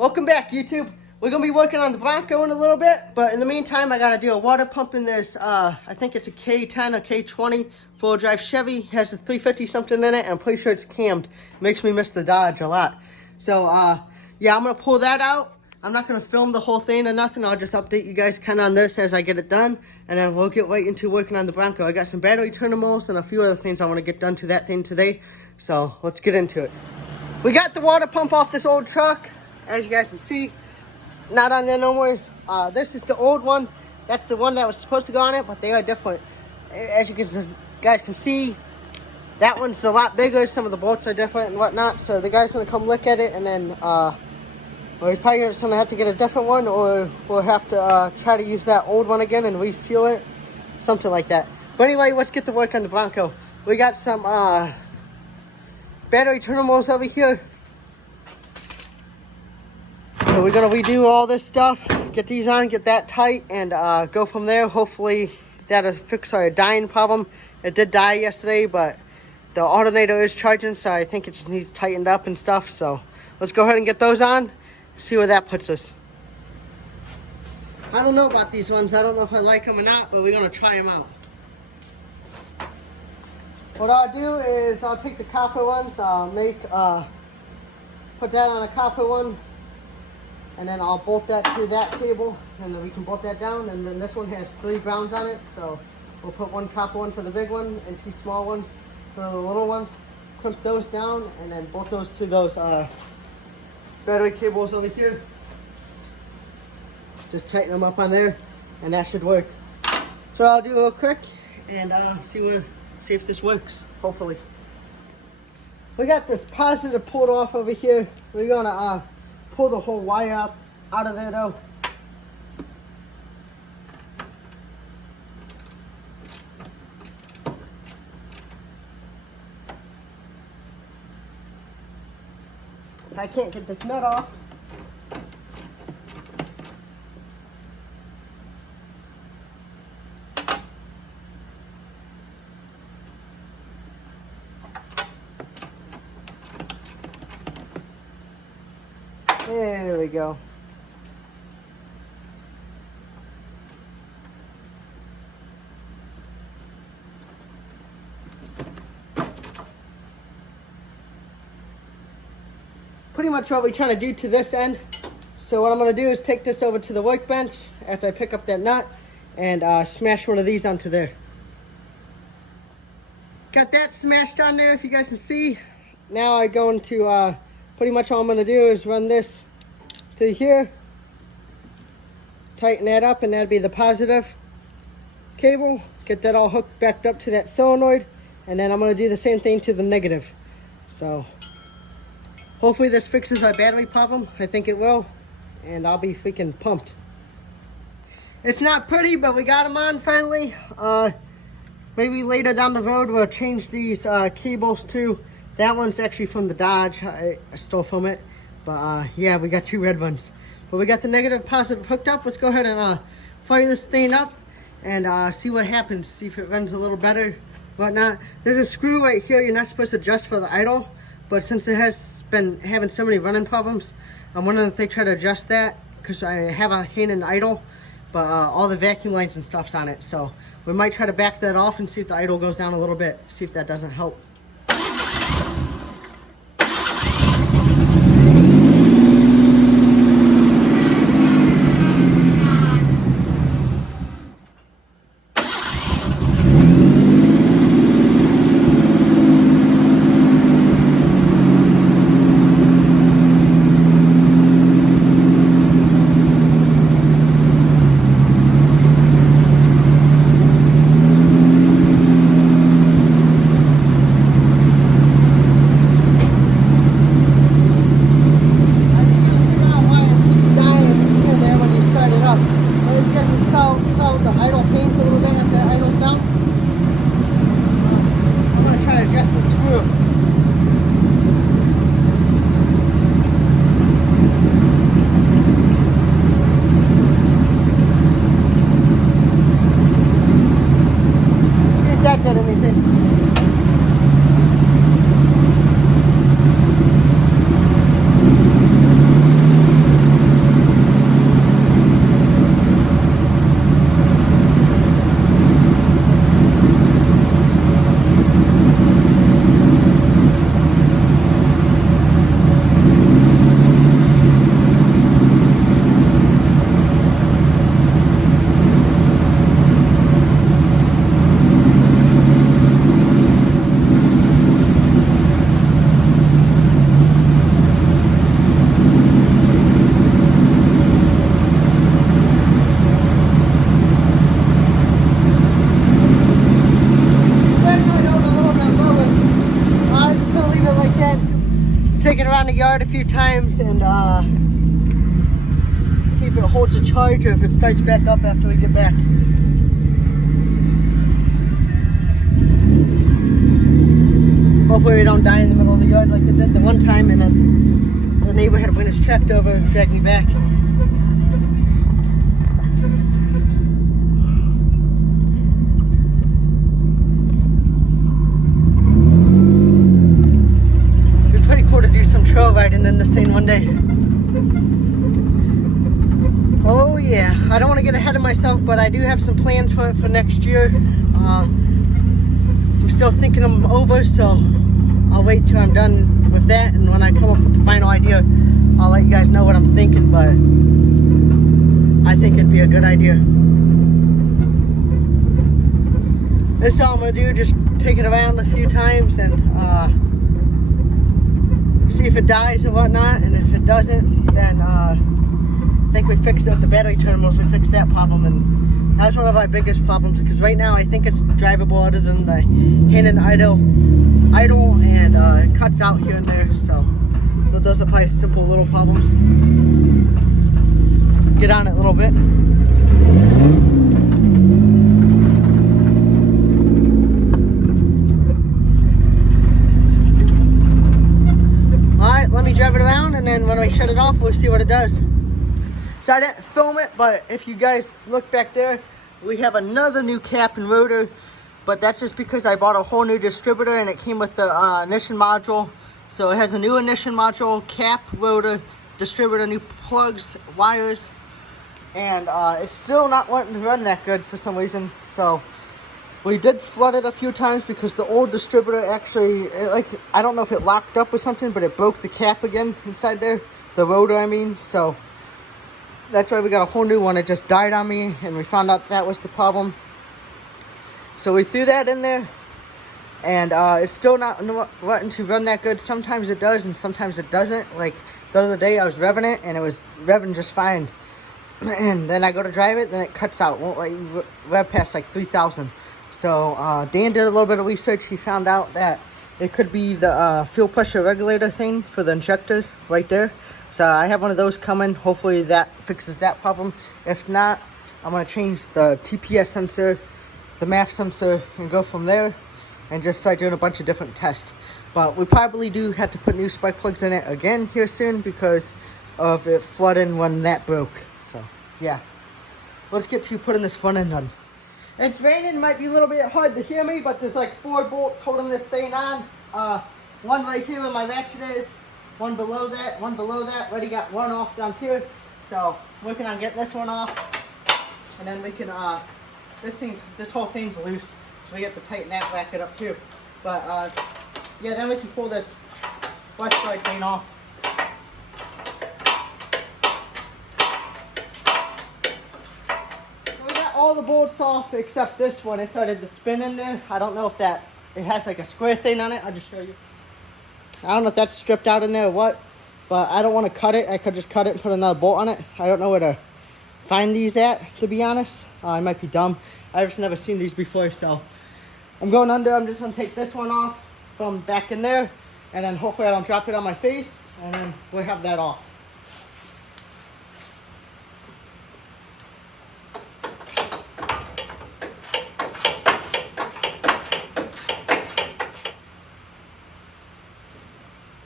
Welcome back, YouTube. We're going to be working on the Bronco in a little bit, but in the meantime, I got to do a water pump in this, I think it's a K10 or K20 four-wheel drive Chevy. It has a 350 something in it, and I'm pretty sure it's cammed. Makes me miss the Dodge a lot. So, yeah, I'm going to pull that out. I'm not going to film the whole thing or nothing. I'll just update you guys kind of on this as I get it done, and then we'll get right into working on the Bronco. I got some battery terminals and a few other things I want to get done to that thing today, so let's get into it. We got the water pump off this old truck. As you guys can see, not on there no more. This is the old one. That's the one that was supposed to go on it, but they are different. As you guys can see, that one's a lot bigger. Some of the bolts are different and whatnot. So the guy's gonna come look at it, and then we're probably just gonna have to get a different one, or we'll have to try to use that old one again and reseal it, something like that. But anyway, let's get to work on the Bronco. We got some battery terminals over here. So we're going to redo all this stuff, get these on, get that tight, and go from there. Hopefully that'll fix our dying problem. It did die yesterday, but the alternator is charging, so I think it just needs tightened up and stuff. So let's go ahead and get those on, see where that puts us. I don't know about these ones. I don't know if I like them or not, but we're going to try them out. What I'll do is I'll take the copper ones, put that on a copper one, and then I'll bolt that to that cable, and then we can bolt that down. And then this one has 3 browns on it, so we'll put 1 copper one for the big one and 2 small ones for the little ones. Crimp those down, and then bolt those to those battery cables over here. Just tighten them up on there, and that should work. So I'll do real quick and see if this works, hopefully. We got this positive pulled off over here. We're gonna pull the whole wire out of there though. I can't get this nut off. There we go. Pretty much what we're trying to do to this end. So what I'm going to do is take this over to the workbench after I pick up that nut and smash one of these onto there. Got that smashed on there, if you guys can see. Now I'm going to pretty much all I'm going to do is run this to here, tighten that up, and that'd be the positive cable. Get that all hooked back up to that solenoid, and then I'm going to do the same thing to the negative. So hopefully this fixes our battery problem. I think it will, and I'll be freaking pumped. It's not pretty, but we got them on finally. Maybe later down the road we'll change these cables too. That one's actually from the Dodge. I stole from it. But yeah, we got 2 red ones. But we got the negative positive hooked up. Let's go ahead and fire this thing up and see what happens. See if it runs a little better, whatnot. There's a screw right here you're not supposed to adjust for the idle. But since it has been having so many running problems, I'm wondering if they try to adjust that, because I have a hand in the idle, but all the vacuum lines and stuff's on it. So we might try to back that off and see if the idle goes down a little bit. See if that doesn't help. yard a few times and see if it holds a charge or if it starts back up after we get back. Hopefully we don't die in the middle of the yard like it did the one time, and then the neighbor had to bring his tractor over and drag me back. It'd be pretty cool to do some trail riding in this thing one day. Oh yeah, I don't want to get ahead of myself, but I do have some plans for next year. I'm still thinking them over, so I'll wait till I'm done with that, and when I come up with the final idea, I'll let you guys know what I'm thinking, but I think it'd be a good idea. This is all I'm going to do, just take it around a few times and see if it dies or whatnot, and if it doesn't, then I think we fixed it with the battery terminals. We fixed that problem, and that's one of our biggest problems, because right now I think it's drivable other than the hand and idle, and it cuts out here and there, so those are probably simple little problems. Get on it a little bit. Alright, let me drive it around, and then when we shut it off, we'll see what it does. So I didn't film it, but if you guys look back there, we have another new cap and rotor, but that's just because I bought a whole new distributor and it came with the ignition module. So it has a new ignition module, cap, rotor, distributor, new plugs, wires, and it's still not wanting to run that good for some reason. So we did flood it a few times because the old distributor actually, I don't know if it locked up or something, but it broke the cap again inside there, the rotor I mean. So that's why we got a whole new one. It just died on me, and we found out that was the problem. So we threw that in there, and it's still not wanting to run that good. Sometimes it does, and sometimes it doesn't. Like the other day, I was revving it, and it was revving just fine. And then I go to drive it, then it cuts out. Won't let you rev past like 3,000. So Dan did a little bit of research. He found out that it could be the fuel pressure regulator thing for the injectors right there. So I have one of those coming. Hopefully that fixes that problem. If not, I'm going to change the TPS sensor, the MAF sensor, and go from there and just start doing a bunch of different tests. But we probably do have to put new spark plugs in it again here soon because of it flooding when that broke. So yeah, let's get to putting this front end on. It's raining, might be a little bit hard to hear me, but there's like 4 bolts holding this thing on. One right here where my ratchet is, one below that, already got one off down here. So working on getting this one off, and then we can this whole thing's loose, so we have to tighten that bracket up too. But yeah, then we can pull this flush guard thing off. We got all the bolts off except this one. It started to spin in there. I don't know if it has like a square thing on it. I'll just show you. I don't know if that's stripped out in there or what, but I don't want to cut it. I could just cut it and put another bolt on it. I don't know where to find these at, to be honest. I might be dumb. I've just never seen these before, so I'm going under. I'm just going to take this one off from back in there, and then hopefully I don't drop it on my face, and then we'll have that off.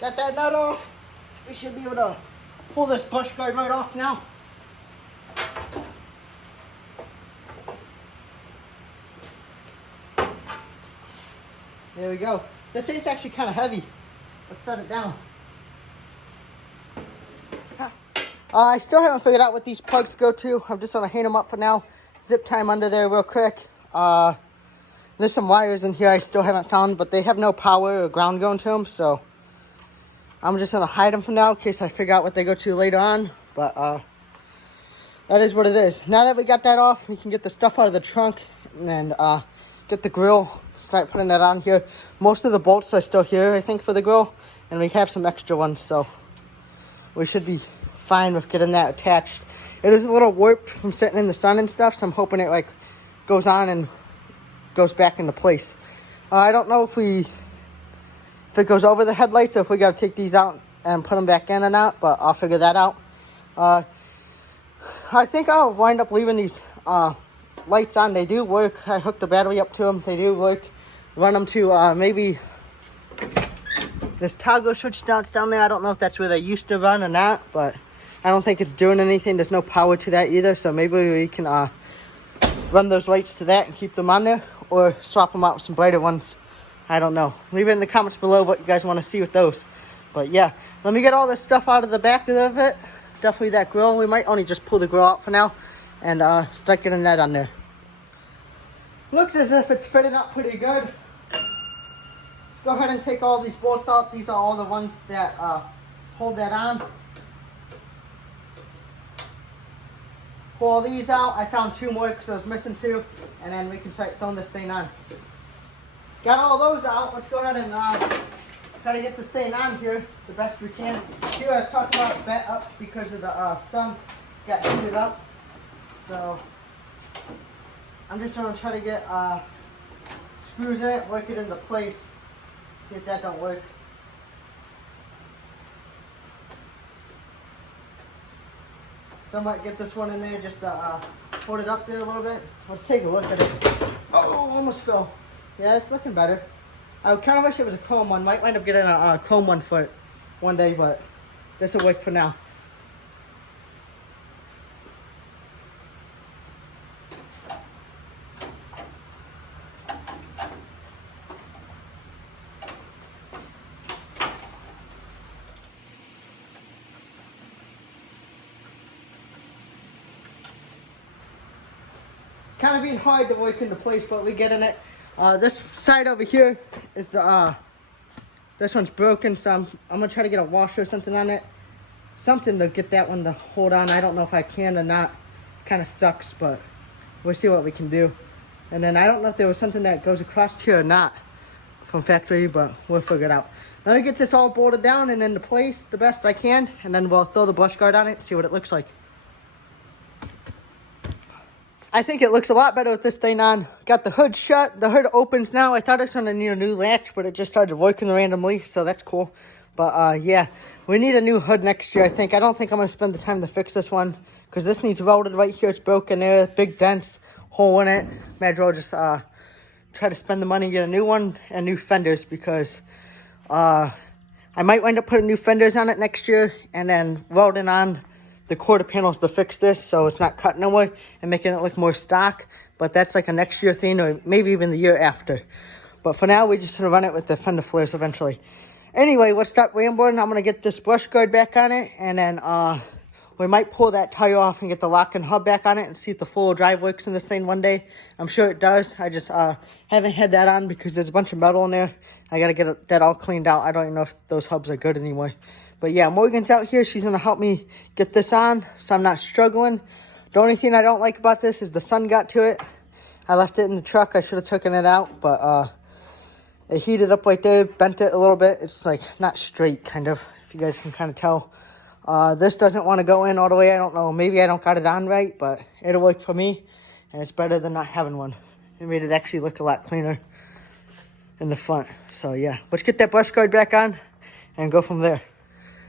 Got that nut off. We should be able to pull this bush guard right off now. There we go. This thing's actually kind of heavy. Let's set it down. I still haven't figured out what these plugs go to. I'm just going to hang them up for now. Zip tie them under there real quick. There's some wires in here I still haven't found, but they have no power or ground going to them, so I'm just going to hide them for now in case I figure out what they go to later on. But that is what it is. Now that we got that off, we can get the stuff out of the trunk and get the grill, start putting that on here. Most of the bolts are still here, I think, for the grill, and we have some extra ones, so we should be fine with getting that attached. It is a little warped from sitting in the sun and stuff, so I'm hoping it like goes on and goes back into place. I don't know if it goes over the headlights or if we got to take these out and put them back in or not, but I'll figure that out. I think I'll wind up leaving these lights on. They do work. I hooked the battery up to them. They do work. Run them to maybe this toggle switch down there. I don't know if that's where they used to run or not, but I don't think it's doing anything. There's no power to that either, so maybe we can run those lights to that and keep them on there, or swap them out with some brighter ones. I don't know. Leave it in the comments below what you guys want to see with those. But yeah, let me get all this stuff out of the back of it. Definitely that grill. We might only just pull the grill out for now and start getting that on there. Looks as if it's fitting up pretty good. Let's go ahead and take all these bolts out. These are all the ones that hold that on. Pull all these out. I found 2 more because I was missing 2, and then we can start throwing this thing on. Got all those out. Let's go ahead and try to get this thing on here the best we can. Here I was talking about bent up because of the sun got heated up. So I'm just going to try to get screws in it, work it into place. See if that don't work. So I might get this one in there just to hold it up there a little bit. Let's take a look at it. Oh, almost fell. Yeah, it's looking better. I kind of wish it was a chrome one. Might wind up getting a chrome one for it one day, but this will work for now. It's kind of being hard to work into place, but we're getting it. This side over here is the, this one's broken, so I'm going to try to get a washer or something on it. Something to get that one to hold on. I don't know if I can or not. Kind of sucks, but we'll see what we can do. And then I don't know if there was something that goes across here or not from factory, but we'll figure it out. Let me get this all bolted down and into place the best I can, and then we'll throw the brush guard on it and see what it looks like. I think it looks a lot better with this thing on. Got the hood shut. The hood opens now. I thought it was going to need a new latch, but it just started working randomly, so that's cool. But yeah, we need a new hood next year, I think. I don't think I'm going to spend the time to fix this one, because this needs welded right here. It's broken there. Big dents, hole in it. Might as well just try to spend the money, get a new one, and new fenders, because I might wind up putting new fenders on it next year, and then welding on the quarter panels to fix this so it's not cutting away and making it look more stock. But that's like a next year thing, or maybe even the year after. But for now, we're just going to run it with the fender flares eventually. Anyway, let's stop rambling. I'm going to get this brush guard back on it, and then we might pull that tire off and get the lock and hub back on it and see if the full drive works in this thing one day. I'm sure it does. I just haven't had that on because there's a bunch of metal in there. I got to get that all cleaned out. I don't even know if those hubs are good anymore. But yeah, Morgan's out here. She's going to help me get this on so I'm not struggling. The only thing I don't like about this is the sun got to it. I left it in the truck. I should have taken it out, but it heated up right there, bent it a little bit. It's like not straight, kind of, if you guys can kind of tell. This doesn't want to go in all the way. I don't know. Maybe I don't got it on right, but it'll work for me, and it's better than not having one. It made it actually look a lot cleaner in the front. So yeah, let's get that brush guard back on and go from there.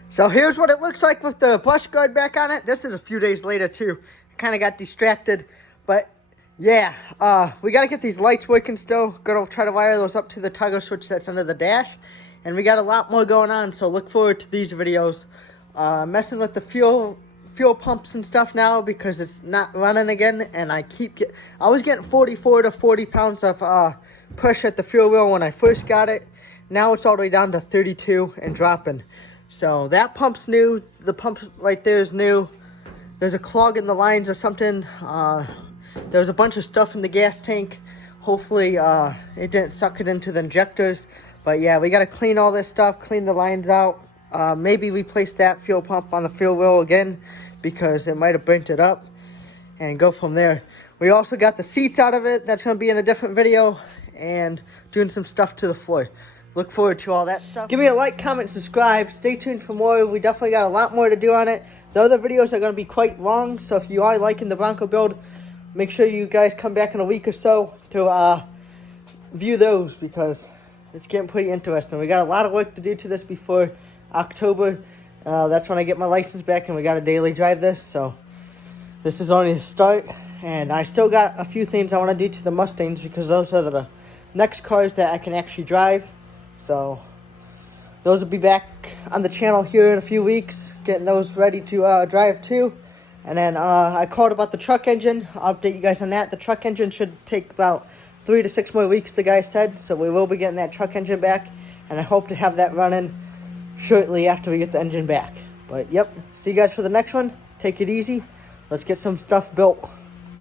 So here's what it looks like with the brush guard back on it. This is a few days later too. I kind of got distracted, but yeah, we got to get these lights working still. Gonna try to wire those up to the toggle switch that's under the dash, and we got a lot more going on, so look forward to these videos. Messing with the fuel pumps and stuff now because it's not running again, and I was getting 44 to 40 pounds of push at the fuel wheel when I first got it. Now it's all the way down to 32 and dropping. So that pump's new. The pump right there is new. There's a clog in the lines or something. There's a bunch of stuff in the gas tank. Hopefully it didn't suck it into the injectors. But yeah, we got to clean all this stuff, clean the lines out. Maybe replace that fuel pump on the fuel wheel again because it might have burnt it up, and go from there. We also got the seats out of it. That's going to be in a different video, and doing some stuff to the floor. Look forward to all that stuff. Give me a like, comment, subscribe. Stay tuned for more. We definitely got a lot more to do on it. The other videos are going to be quite long, so if you are liking the Bronco build, make sure you guys come back in a week or so to view those, because it's getting pretty interesting. We got a lot of work to do to this before October. That's when I get my license back, and we got to daily drive this. So this is only the start, and I still got a few things I want to do to the Mustangs because those are the next cars that I can actually drive. So those will be back on the channel here in a few weeks, getting those ready to drive too. And then I called about the truck engine. I'll update you guys on that. The truck engine should take about 3 to 6 more weeks, the guy said. So we will be getting that truck engine back, and I hope to have that running shortly after we get the engine back. But yep, see you guys for the next one. Take it easy. Let's get some stuff built.